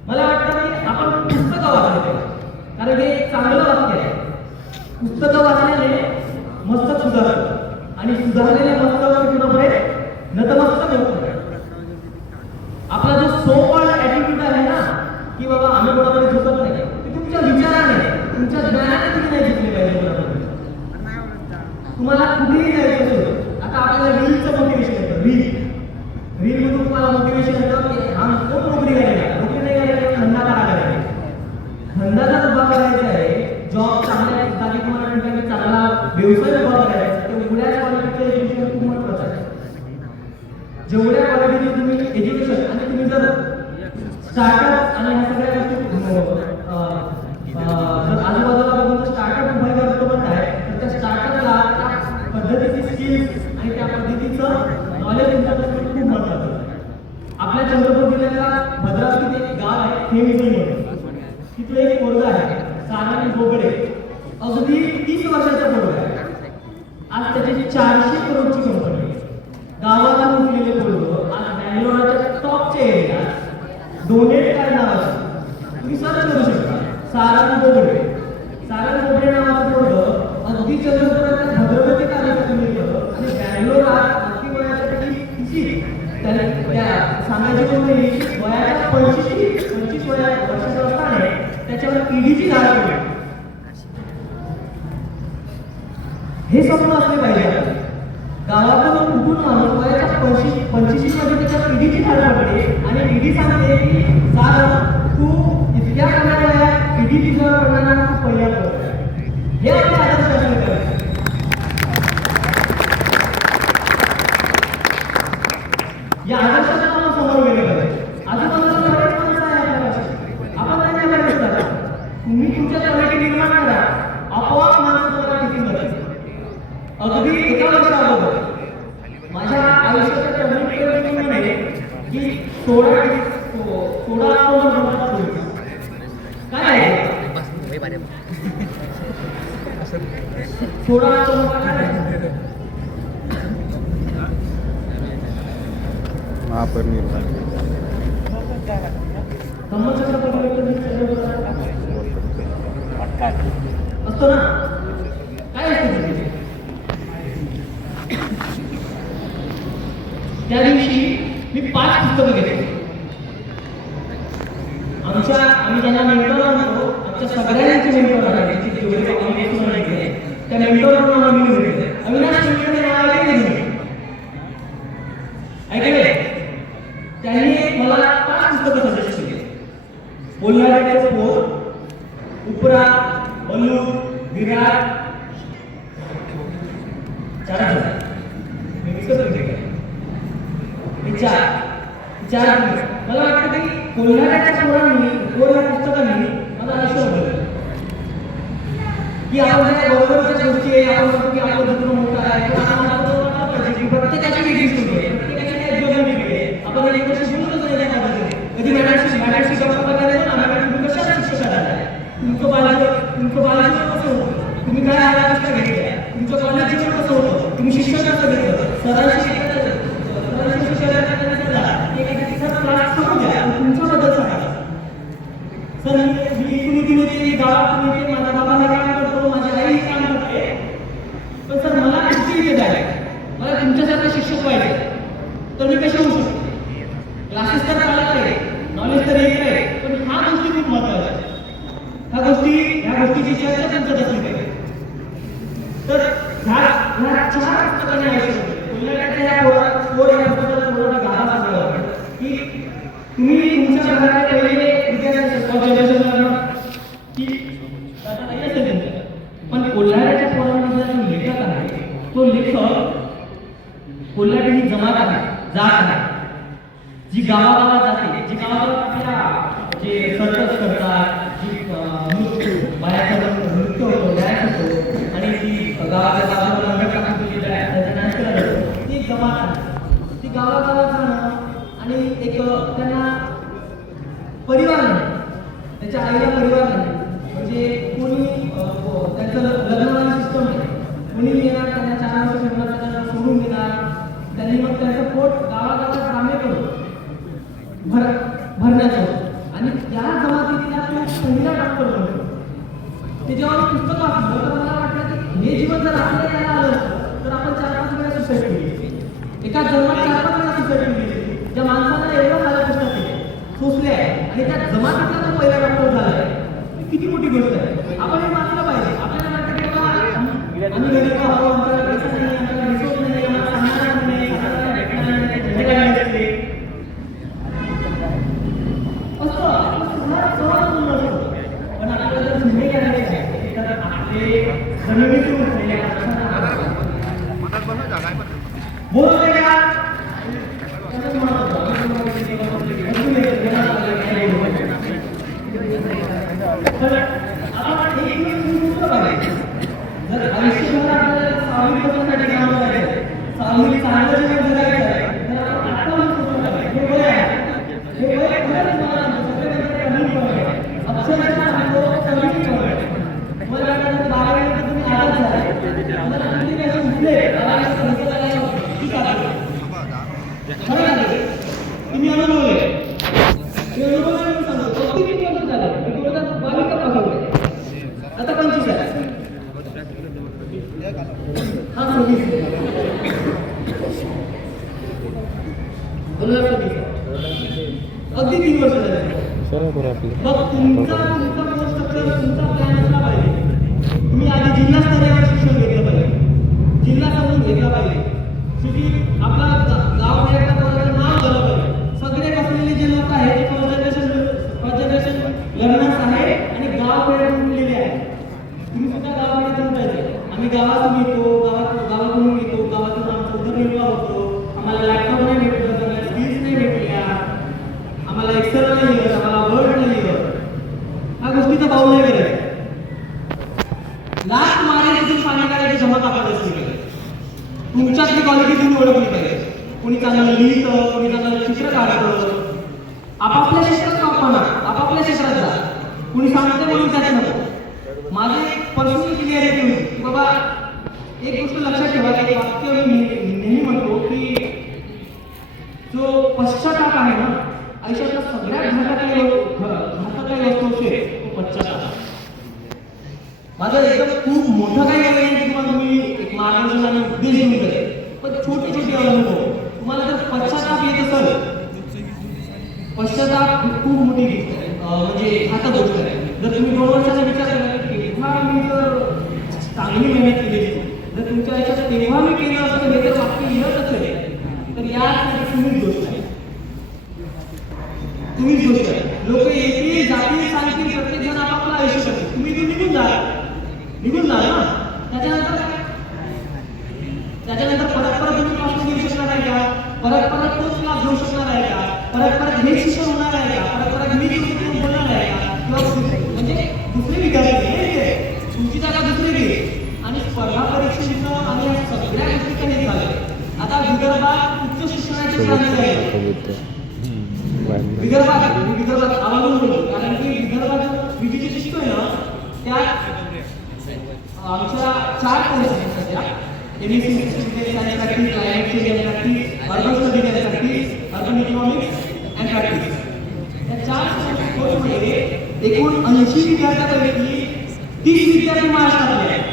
मला वाटतं की आपण पुस्तकं वाचली पाहिजे, कारण हे एक चांगलं वाक्य आहे. पुस्तकं वाचल्याने मस्तक सुधारतं आणि सुधारलेल्या मस्तकावर पुढे नतमस्तक होत नाही. आपला जो सो कॉल्ड ॲटिट्यूड आहे ना, की बाबा आम्ही कोणाकडे झुकत नाही, ते तुमच्या विचाराने, तुमच्या ज्ञानाने तुम्ही नाही झुकले पाहिजे कोणाकडे. तुम्हाला कुठेही जायचं असेल, आता आपल्याला रीलचं मोटिवेशन येतं. रीलमधून तुम्हाला मोटिवेशन येतं की हा कोण नोकरी करायला, नोकरी नाही करायला, धंदा करा करायचा. धंदा जर उभा करायचा आहे, जॉब चांगल्या जागी तुम्हाला ठिकाणी चांगला व्यवसाय उभा करायचा, तर एवढ्याच क्वालिटीचं एज्युकेशन खूप महत्त्वाचं आहे. जेवढ्या क्वालिटीचं तुम्ही एज्युकेशन, आणि तुम्ही जर स्टार्टअप आणि ह्या सगळ्या गोष्टी जर आजूबाजूला बघून स्टार्टअप उभा करतो पण आहे, तर त्या स्टार्टअपला त्या पद्धतीची स्किल्स आणि त्या पद्धतीचं नॉलेज तुमच्याकडे खूप महत्त्वाचं आहे. आपल्या चंद्रपूर जिल्ह्याला भद्रावतीत एक गाव आहे, हेमिसळी म्हणून. तिथलं एक पोरगा आहे, सारांनी बोबडे, अगदी 30 वर्षाचा पोरगा आहे. आज त्याची 400 करोडची कंपनी आहे. गावाला मुकलेले पोरगं आज बँगलोरच्या टॉपच्या एरियात डोनेट काय नावाचं तुम्ही सर्च करू शकता. सारंग बोबडे नावाचं पोरगं अगदी चंद्रपुराच्या भद्रावती तालुक्यातून येतं आणि बँगलोरात अगदी वयासाठी किती त्या सांगायची कोणी वयाच्या 25 वर्षाचा असताना त्याच्यावर ईडीची धार पडली. हे स्वप्न असले पाहिजे. गावातून कुठून माणूस वयाच्या 25 मध्ये त्याच्या ईडीची धार पडली आणि ईडी सांगते की सारंग तू इतक्या कमी वयात पिढी तुझ्यावर पडणारा हा पहिला पडतो हे आपले आदर्श असले पाहिजे. या आदर्शाला आपण समोर गेलं पाहिजे. आजूबाजूला बरेच माणसं आहे आपल्याला, आपण त्यांच्याकडे असतात. तुम्ही तुमच्या क्वालिटी निर्माण करा, आपोआप माणसं तुम्हाला टिकून जातील. अगदी एका वर्षाअगोदर माझ्या आयुष्याच्या टर्निंग पॉईंटमध्ये की सोळा ऑक्टोबर 2024 काय आहे 16 ऑक्टोबर काय आहे? महापरिनिर्वाण धम्मचक्र परिवर्तन असतो ना, काय असतं तिथे? त्या दिवशी मी 5 पुस्तकं घेतली. आम्ही ज्यांना मेंटॉर म्हणतो, आमच्या सगळ्यांचे मेंटॉर आहेत, जेवढे आम्ही त्या मेंटॉरला आम्ही भेटले. अविनाश मेंटॉर नाव ऐकले, त्यांनी मला 5 पुस्तकं सजेस्ट केली. बोलणाऱ्याचे पोर, उपरा, बल्लू, विराट, 4 मी विकत घेतले. चार मला वाटतं की बोलणाऱ्याच्या पोरांनी या पुस्तकांनी मला आयुष्य की आपण ज्या बरोबरच्या गोष्टी आहे, आपण म्हणतो की आपलं दुसरं मोठं आहे किंवा आपण पाहिजे की प्रत्येकाची वेगळी स्टोरी आहे, प्रत्येकाची जोडणी वेगळी आहे. आपण एकमेकांशी बोलतच नाही त्या पद्धतीने. कधी मॅडमशी गप्पा करायला ना, मॅडम तुम्ही कशा शिक्षक आला, तुमचं बालजीवन कसं होतं, तुम्ही काय आला कशा घेतल्या, तुमचं कॉलेज जीवन कसं होतं, तुम्ही शिक्षण कसं घेतलं, सरांशी तुमच्याबद्दल सांगा. सर मी गावात माझ्या बाबाला काम करतो, माझी आई काम करते, पण सर मला किती इथे जायचं, मला तुमच्यासारखं शिक्षक पाहिजे, तर मी कसे होऊ शकतो? क्लासेस तर चालत नाही, नॉलेज तर येत नाही, पण ह्या गोष्टी खूप महत्त्वाच्या. ह्या गोष्टीची चर्चा तुमच्यात असली पाहिजे. तर ह्या 4 पुस्तकांनी आयुष्य की तुम्ही तुमच्या घरात पहिले की पण कोल्हाड्याच्या पोरांमध्ये जो लेखक आहे, तो लेखक कोल्हाडी ही जमात आहे, जात आहे, जी गावागावात जाते, जी गावागावात आपल्या जे सर्कस करतात, जी बायाचा नृत्य होतो, डान्स होतो आणि ती गावाच्या बाजूला रंग टाकून त्याचा डान्स केला जातो, ती जमात आहे. ती गावागावात जाणं आणि एक त्यांना परिवार नाही, त्याच्या आईला परिवार नाही, म्हणजे कोणी त्यांचं लग्नाची सिस्टम नाही, कोणी येणार त्यांना 4 वर्ष ठेवणार, त्यांना सोडून देणार, त्यांनी मग त्यांचं पोट गावागावात कामे करून भरण्याचं. आणि त्या जमातीला तो पहिला डॉक्टर बनतो. ते जेव्हा मी पुस्तक वाचलं तर मला वाटलं की हे जीवन जर आपल्याला यायला आलं तर आपण 4-5 वेळा सुसाईड केली, एका जन्मात 4-5 वेळा सुसाईड केली. ज्या माणसाला एवढं झालं पुस्तक सोसले आहे आणि त्या जमातीतला तो पहिला डॉक्टर झाला आहे, किती मोठी गोष्ट आहे. आपण हे वाचलं पाहिजे. आपल्याला वाटतं की बाबा आम्ही गरीब आहोत, आमच्याला पैसा नाही, आमच्याला रिसोर्स नाही, आम्हाला सांगणार नाही, आम्हाला भेटणार नाही, त्यांचे काय असते पण आपल्याला जर झुंबे करायचे आहे तर आपले जमिनीतून बोलते का जर आयुष्यभर आपल्याला सावली लोकांसाठी काम करायचं, सावली चांगलं जीवन जगायचं आहे, तर आपण आत्ता हे वय आहे, हे वय खरंच मला अक्षरशः सांगतो कमी वय. मला वाटतं 12 मिनिटं तुम्ही आवाज झाला, मला किती काही उठले तुम्ही अनुभवले, ते अनुभवले मी सांगतो. अगदी किती वर्ष झालं, 2022 पासून आता 25 आहे. हा 26 अगदी 3 वर्ष झाले. मग तुमचा कोर्स तुमचा प्लॅन असला पाहिजे. तुम्ही आधी जिल्हा स्तरावर शिक्षण घेतलं पाहिजे, जिल्हा समजून घेतला पाहिजे, शेवटी आपला गाव एकदा कोणाचं नाव झालं पाहिजे. सगळे बसलेले जे लोक आहेत ते फर्स्ट जनरेशन लर्नर्स आहे आणि गाव आम्ही गावातून येतो, गावातून येतो, गावातून आमचा उदरनिर्वाह होतो, आम्हाला लॅपटॉप नाही भेटलं, आम्हाला स्किल्स नाही भेटल्या, आम्हाला एक्सेल नाही येत, आम्हाला वर्ड नाही येत, ह्या गोष्टीचा भाव नाही करायचा. लास्ट मारे तिथून पाणी काढायची क्षमता आपल्याला असली पाहिजे. तुमच्यातली क्वालिटी तुम्ही ओळखली पाहिजे. कोणी चांगलं लिहितं, कोणी चांगलं चित्र काढतं, आपापल्या क्षेत्रात वापरा, आपापल्या क्षेत्रात जा. कोणी सांगते म्हणून त्यात नको. माझी एक पर्सनल क्लिअरिटी होती की बाबा एक गोष्ट लक्षात ठेवा, एक वाक्य मी नेहमी म्हणतो की जो पश्चाताप आहे ना, आयुष्यातला सगळ्यात घातक वस्तू असेल तो पश्चाताप. माझं एकदम खूप मोठं काही आहे की तुम्हाला तुम्ही एक मार्गदर्शन आणि उपदेश देऊन करेल, पण छोटे छोटे अनुभव तुम्हाला जर पश्चाताप येत असेल, पश्चाताप खूप मोठी म्हणजे घातक गोष्ट आहे. जर तुम्ही 2 वर्षाचा विचार केला की तेव्हा मी जर चांगली मेहनत केली, जर तुमच्या याच्यात तेव्हा मी केलं असं हे जर वाक्य येत असेल, तर यासाठी तुम्हीच गोष्ट आहे, तुम्हीच गोष्ट आहे. लोक येतील जातील सांगतील, प्रत्येक जण आपापलं आयुष्य करतील, तुम्ही इथून निघून जा ना. त्याच्यानंतर परत तुम्ही क्लास घेऊ शकणार आहे का? परत तोच क्लास घेऊ शकणार आहे का? परत हे शिक्षण होणार आहे का? परत मी तुम्ही बोलणार आहे का? किंवा म्हणजे दुसरे विद्यार्थी तुमची जागा दुसरी घे. आणि स्पर्धा परीक्षेचं आणि या सगळ्या गोष्टी काही झाले. आता विदर्भात उच्च शिक्षणाची क्रांती झाली. विदर्भात आवाजून बोलतो, कारण की विदर्भात मी जिथे शिकतोय ना त्यात आमच्या 4 कोर्स आहेत सध्या. MSc Science Practice, Climate Change and Practice, Urban Studies and Practice, Urban Economics and Practice. या 4 कोर्समध्ये एकूण 80 विद्यार्थ्यांपैकी 30 विद्यार्थी महाराष्ट्रातले आहेत.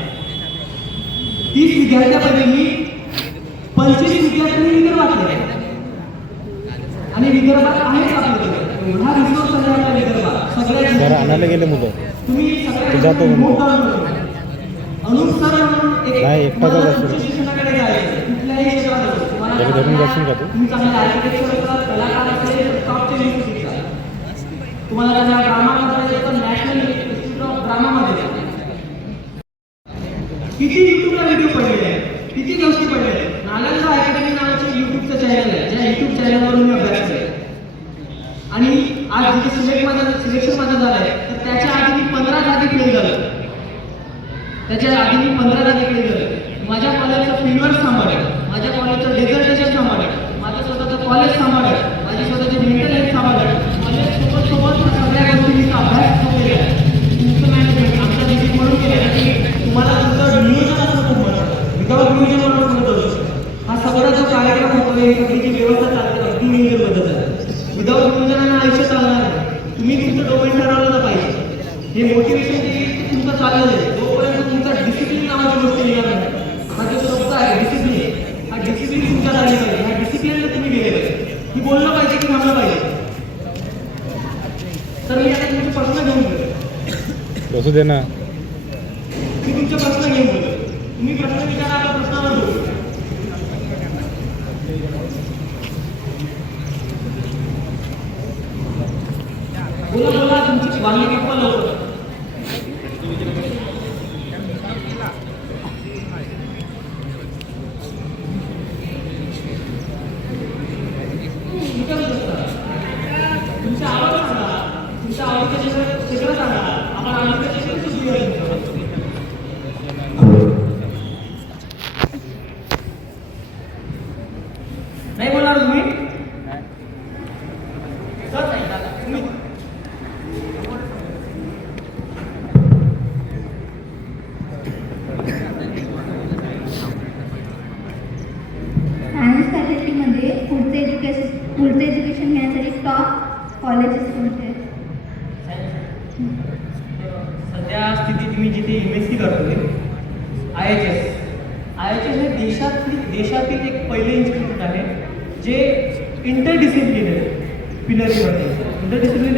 30 विद्यार्थ्यांपैकी 25 विद्यार्थी विदर्भातले आहेत. आणि विदर्भात आहेच आपल्याकडे एवढा रिसोर्स आहे आपल्या विदर्भात. सगळ्या आणायला गेले मुलं तुम्ही जातो अनुसार नाही, एकटाच असतो. शिक्षणाकडे जायचं कुठल्याही क्षेत्रात त्याला धरून जाशील का तू? तुम्ही चांगले आर्किटेक्चर कलाकार असेल टॉपच्या युनिव्हर्सिटीचा, तुम्हाला त्यांना ड्रामा करायचं तर नॅशनल इन्स्टिट्यूट ऑफ ड्रामामध्ये किती युट्यूबला व्हिडिओ पडलेले आहेत, किती गोष्टी पडलेल्या आहेत. नालंदा अकॅडमी नावाचे युट्यूबचं चॅनल आहे, ज्या युट्यूब चॅनलवरून मी अभ्यास केला. आणि आज जिथे सिलेक्शन माझं झालं आहे, तर त्याच्या आधी मी 15 जागी फेल झालो. माझ्या कॉलेजचं फील्डवर्क सांभाळलं, माझ्या कॉलेजचं डेझर्टेशन सांभाळलं, माझं स्वतःचं कॉलेज सांभाळलं, माझी स्वतःचे मेंटल हेल्थ सांभाळलं. कॉलेजसोबत सगळ्या गोष्टींचा अभ्यास केला आहे. तुमचं मॅनेजमेंट आमच्या दिवशी म्हणून केलं आहे की तुम्हाला तुमचं नियोजन असं खूप महत्त्वाचं. विदाऊट नियोजन म्हणून पुढे जाऊ शकतो. हा सगळा जो कार्यक्रम होतो, ही सगळी व्यवस्था चालते अगदी नियोजनबद्दल आहे. विदाऊट नियोजनाने आयुष्य चालणार नाही. तुम्ही तुमचं डोमेन ठरवलं पाहिजे. हे मोटिवेशन जे तुमचं चाललं आहे तोपर्यंत तुमचा डिसिप्लिन नावाची गोष्ट येणार नाही. हा जो शब्द आहे डिसिप्लिन, हा डिसिप्लिन तुमच्यात आली पाहिजे. ह्या डिसिप्लिनला तुम्ही गेले पाहिजे. ही बोललं पाहिजे की थांबलं पाहिजे. तर मी आता तुमचे प्रश्न घेऊन गेलो. कसं दे ना, मी तुमचे प्रश्न घेऊन गेलो. तुम्ही प्रश्न विचारा, आपल्या प्रश्नावर बोलू. बोला तुमची वाणी किंवा लवकर. तुमच्या आवड सांगा, तुमच्या आवडीच्या क्षेत्र सांगा. आपण आवडीच्या क्षेत्र सुरू नाही बोलणार तुम्ही? तुम्ही सायन्स फॅकल्टीमध्ये पुढचं एज्युकेशन घेण्यासाठी टॉप कॉलेजेस कोणते आहेत? सध्या स्थितीत मी जिथे MSc करतोय, IHS हे देशातील एक पहिले इन्स्टिट्यूट आहे जे इंटरडिसिप्लिनरी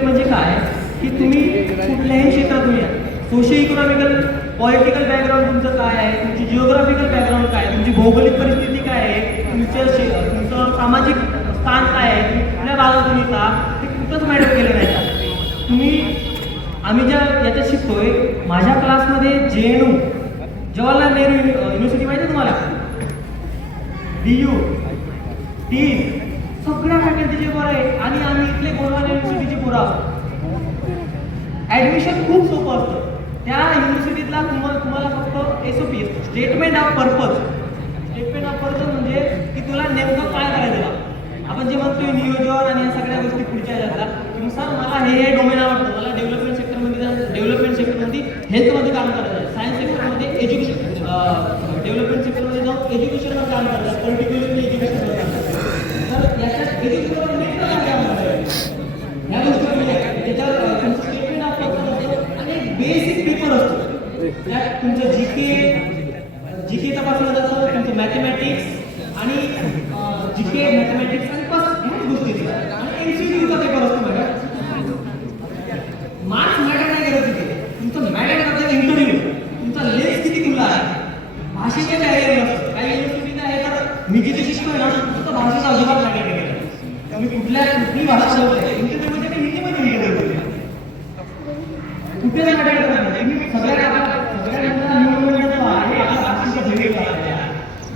म्हणजे काय की तुम्ही कुठल्याही क्षेत्रातून या. सोशिओ इकॉनॉमिकल पॉलिटिकल बॅकग्राऊंड तुमचं काय आहे, तुमची जिओग्राफिकल बॅकग्राऊंड काय आहे, तुमची भौगोलिक परिस्थिती काय आहे, तुमचं सामाजिक स्थान काय आहे, तुम्ही कुठल्या भागातून येता, ते कुठंच मॅटर केलं नाही. आम्ही याच्यात शिकतोय. माझ्या क्लासमध्ये JNU जवाहरलाल नेहरू युनिव्हर्सिटी माहिती आहे तुम्हाला? DU, टी सगळ्या फॅकल्टीचे पोरं आहे आणि आम्ही इथले गोंडवाना युनिव्हर्सिटीचे पोरं आहोत. ॲडमिशन खूप सोपं असतं. त्या युनिव्हर्सिटीतला तुम्हाला फक्त SOP statement of purpose. Statement of purpose म्हणजे की तुला नेमकं काय करायचं आहे. आपण जे म्हणतोय नियोजन आणि या सगळ्या गोष्टी पुढच्या जातात की सर मला हे डोमेन आवडतं, मला डेव्हलपमेंट सेक्टरमध्ये हेल्थमध्ये काम करायचं आहे, सायन्स सेक्टरमध्ये एज्युकेशन डेव्हलपमेंट सेक्टरमध्ये जाऊन एज्युकेशनवर काम करायचं आहे, पर्टिक्युलरली एज्युकेशनवर काम करायचं आहे. तर याच्यात एज्युकेशनवर नेमकं काय काम करायचं ह्या गोष्टी म्हणजे त्याच्यावर तुमचं स्टेटमेंट ऑफ पर्पज आणि एक बेसिक पेपर असतो. त्यात तुमचं जीके तपासलं जातं, तुमचं मॅथमॅटिक्स आणि जीके मॅथमॅटिक्स आणि बस ह्याच गोष्टी असतात. आणि MCQचा पेपर असतो मॅडम. मार्क्स मॅटर नाही करत तिथे, तुमचं मॅटर करतं इंटरव्ह्यू, तुमचा लेस किती खुला आहे, भाषेच्या तयारीवर असतं. काही युनिव्हर्सिटीत आहे तर मी जिथे शिकतोय ना फक्त भाषेचा अजिबात मॅटर नाही करत. मी कुठली भाषा बोलतोय इंटरव्ह्यूमध्ये मी हिंदीमध्ये इंटरव्ह्यू करतो, कुठे मॅटर करत नाही. मी सगळ्या निवडणुकीचा आहे आपल्या भाषेचा भेट करायचा,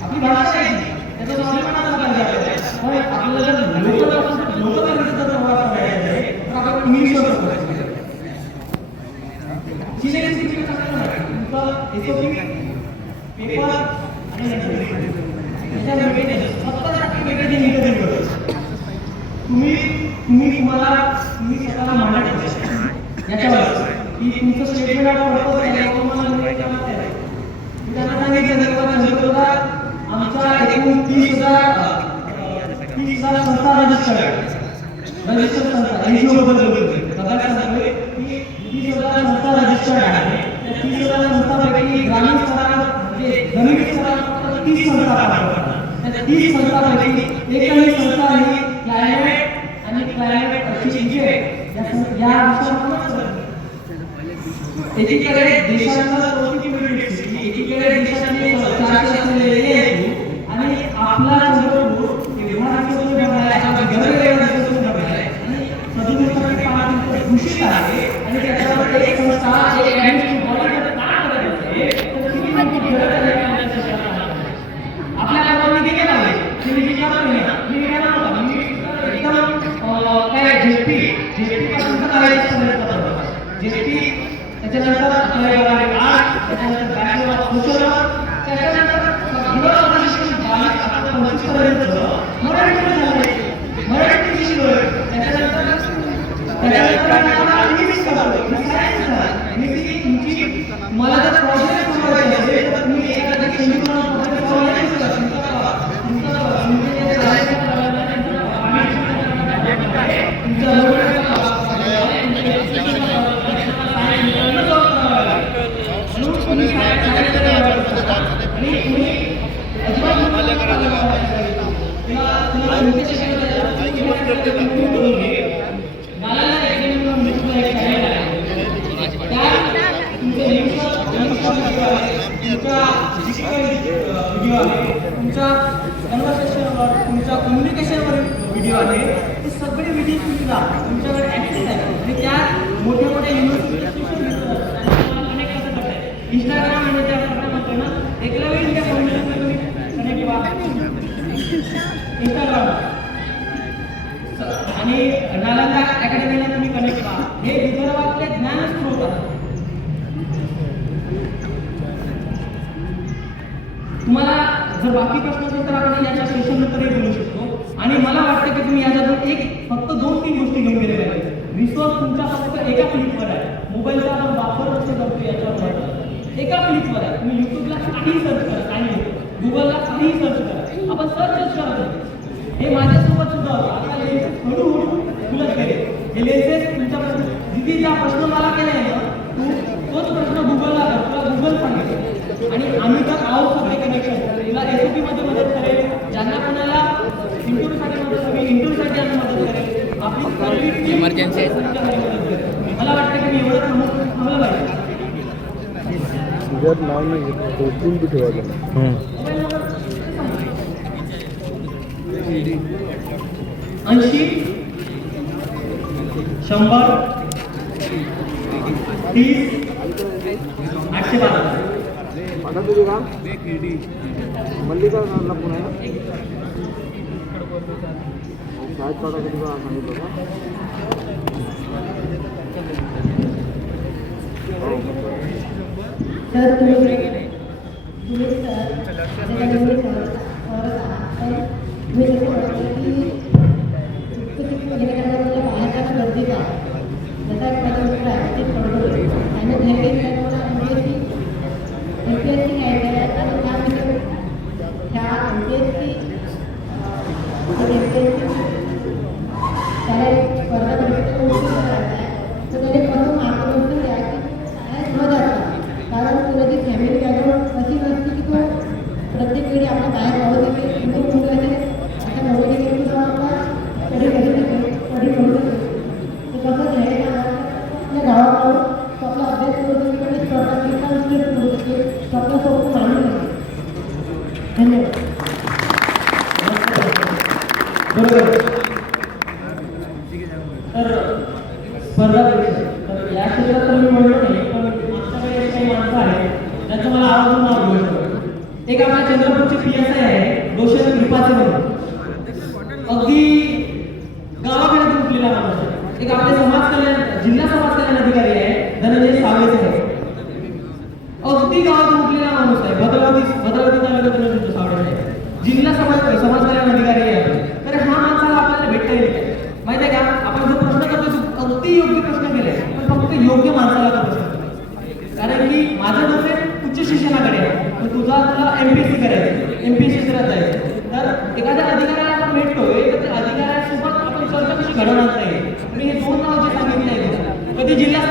आपली भाषा आहे त्याचा स्वाभिमान असला पाहिजे. पण आपल्याला जर लोक जर संवाद करायचा आहे तर आपण इंग्लिशवर करायचं. SOP पेपर आणि त्याच्या वेगळे 70% वेगळे इंटरव्ह्यू करतो. तुम्ही स्वतःला मांडायचं याच्यावर की तुमचं स्टेटमेंट ऑफ पर्पज आहे तुम्हाला निर्णय करायचा आहे. त्यांना सांगितलं आमच्या एकूण 30,000 संस्था रजिस्टर्ड संस्था NGO बद्दल बोलतोय. बघा सांगतोय की 30,000 संस्था रजिस्टर्ड आहे. त्या 30,000 संस्थांपैकी ग्रामीण स्तरावर म्हणजे जमिनी स्तरावर 30 संस्था काम करतात. त्या 30 संस्थांपैकी एकही संस्था ही क्लायमेट आणि क्लायमेट चेंज या विषयावर एकीकडे देशांना एकीकडे देशाचे 400 असलेले आणि आपला घोषित आहे आणि त्याच्यावर एक संस्था एक आपल्या गावामध्ये गेला आहे काय जेपी पासून त्याच्यानंतर आपल्या गावामध्ये आर्ट, त्याच्यानंतर बॅचलर ऑफ सोशल वर्क, त्याच्यानंतर मराठी शिकलोय. त्याच्यानंतर मला जर प्रोजेक्ट बनवायचे असेल तर तुम्ही तुमच्या कन्व्हर्सेशनवर तुमच्या कम्युनिकेशनवर व्हिडिओ आहे ते सगळे व्हिडिओ तुम्ही तुमच्याकडे ॲक्सेस आहे आणि त्या मोठ्या मोठ्या कनेक्ट कसं करताय इंस्टाग्राम आणि त्या म्हणतोय ना एकला वेळी त्या फाउंडेशनला तुम्ही कनेक्ट व्हा इंस्टाग्राम आणि नालंदा अकॅडमीला तुम्ही कनेक्ट व्हा. हे विदर्भातले ज्ञानस्रोत आहेत. तुम्हाला जर बाकी प्रश्न असेल तर आपण याच्या सेशन नंतरही बोलू शकतो. आणि मला वाटतं की तुम्ही याच्यातून फक्त 2-3 गोष्टी घेऊन गेलेल्या आहेत. रिसोर्स तुमच्या फक्त एका क्लिकवर आहे. मोबाईलचा आपण वापर कसे करतो याच्यावर एका क्लिकवर आहे. तुम्ही युट्यूबला काहीही सर्च करा, काही गुगलला काहीही सर्च करा, आपण सर्चच करत नाही. हे माझ्यासोबत सुद्धा होतं. आता लेन्सेस हळूहळू खुलत गेले. हे लेन्सेस तुमच्याकडे जिथे ज्या प्रश्न मला केला आहे ना तोच प्रश्न गुगलला कर, तुला गुगल सांगेल. आणि आम्ही तर आहोत सगळे कनेक्शन तुला SOP मध्ये मदत करेल, ज्यांना कोणाला इंटरव्ह्यूसाठी मदत हवी इंटरव्ह्यूसाठी आम्ही मदत करेल. आपली इमर्जन्सी आहे मला वाटतं की मी एवढं थांबलं पाहिजे. नाव नाही 2-3 बी ठेवायचं. 80 100 30 812 आता तुझे काम मल्लिकार्जुनला पुणे ना शाळेत काढायचं तुला सांगितलं का सर तुम्ही सर मी बाहेर गर्दी का जसा MPSC घ्यायचं आहे आणि ह्या MPSC त्याला स्पर्धा परीक्षा करायचा आहे तर त्याने कसं मार्गदर्शन द्या की शाळेत न जाता कारण तुला ती फॅमिली बॅकग्राऊंड अशी नसते की तो प्रत्येक वेळी आपल्या बाहेर राहू देते मुलाचे अशा नवरी गेली तुला आपला स्टडी करू शकते स्टडी करू शकते ते कसं घ्यायला आपल्या गावाकडून तो आपला अभ्यास करू शकते आणि स्पर्धा परीक्षा करू शकते तो आपला सोबत मानू शकते धन्यवाद बरोबर तर स्पर्धा परीक्षा तर या क्षेत्रात तर मी म्हणलो नाही पण आमच्याकडे अशी काही माणसं आहेत ज्यांचं मला आवर्जून नाव घेऊ शकतो एक आपल्या चंद्रपूरचे PSI आहे रोशन कृपाचे म्हणून अगदी गावाकडे उठलेला माणूस आहे एक आपले जिल्हा समाज कल्याण अधिकारी आहे धनंजय सावळे साहेब अगदी गावात उठलेला माणूस आहे भद्रावती तालुक्यात येतो सावळे साहेब जिल्हा समाज कल्याण अधिकारी आहे तर ह्या माणसाला आपल्याला भेटता येईल काय माहिती आहे का आपण जो प्रश्न करतो तो अगदी योग्य प्रश्न केलाय पण फक्त योग्य माणसाला तो प्रश्न केलाय कारण की माझं डोकं उच्च शिक्षणाकडे आहे तर तुला MPSC करायचं MPSC करत जायचं तर एखाद्या अधिकाऱ्याला आपण भेटतोय तर त्या अधिकाऱ्यासोबत आपण चर्चा कशी घडवणार नाही मी हे दोन नाव जे सांगितले आहेत कधी जिल्हा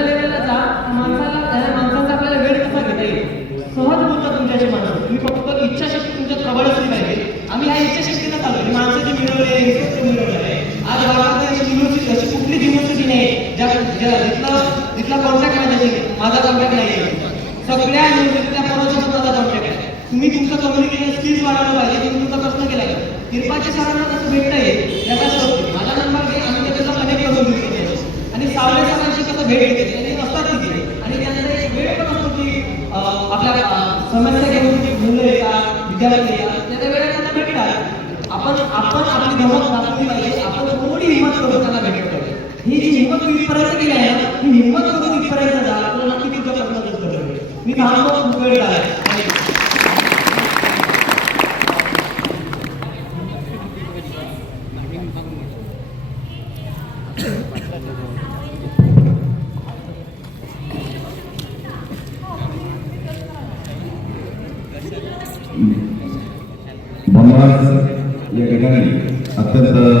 लेवलला जा त्या माणसाचा आपल्याला वेळ कसा घेता येईल सहज बोलतात तुमच्याशी माणसं तुम्ही फक्त इच्छाशक्ती तुमच्यात प्रबळ असली पाहिजे आम्ही ह्या इच्छाशक्तीला चालू आहे माणसं जे मिळवले आहे आज गावात युनिव्हर्सिटी अशी कुठलीच युनिव्हर्सिटी नाही जिथला कॉन्टॅक्ट माझा कॉन्टॅक्ट नाही आहे सगळ्या युनिव्हर्सिटीच्या परवाच्या माझा कॉन्टॅक्ट आहे तुम्ही तुमचं कम्युनिकेशन स्किल्स वाढवलं पाहिजे तुम्ही तुमचा प्रश्न केला कृपाचे सरांना कसं भेटता येईल याचा शोध माझा नंबर घे आम्ही त्याचा कनेक्ट करून देऊ आणि सावळे सरांची कसं भेट घेते त्यांनी असतात तिथे आणि त्यांचा एक वेळ पण असतो की आपल्या समस्या घेऊन जी मुलं येतात विद्यार्थी येतात त्या वेळेला त्यांना भेटतात आपण आपली गमत दाखवली पाहिजे आपण थोडी हिंमत करून त्यांना भेटत पाहिजे ही जी हिंमत इथपर्यंत केली आहे ना ही हिंमत करून इथपर्यंत जा आपल्याला नक्की तिथं प्रश्न करेल मी थांबतो खूप वेळ झाला धन्यवाद या ठिकाणी अत्यंत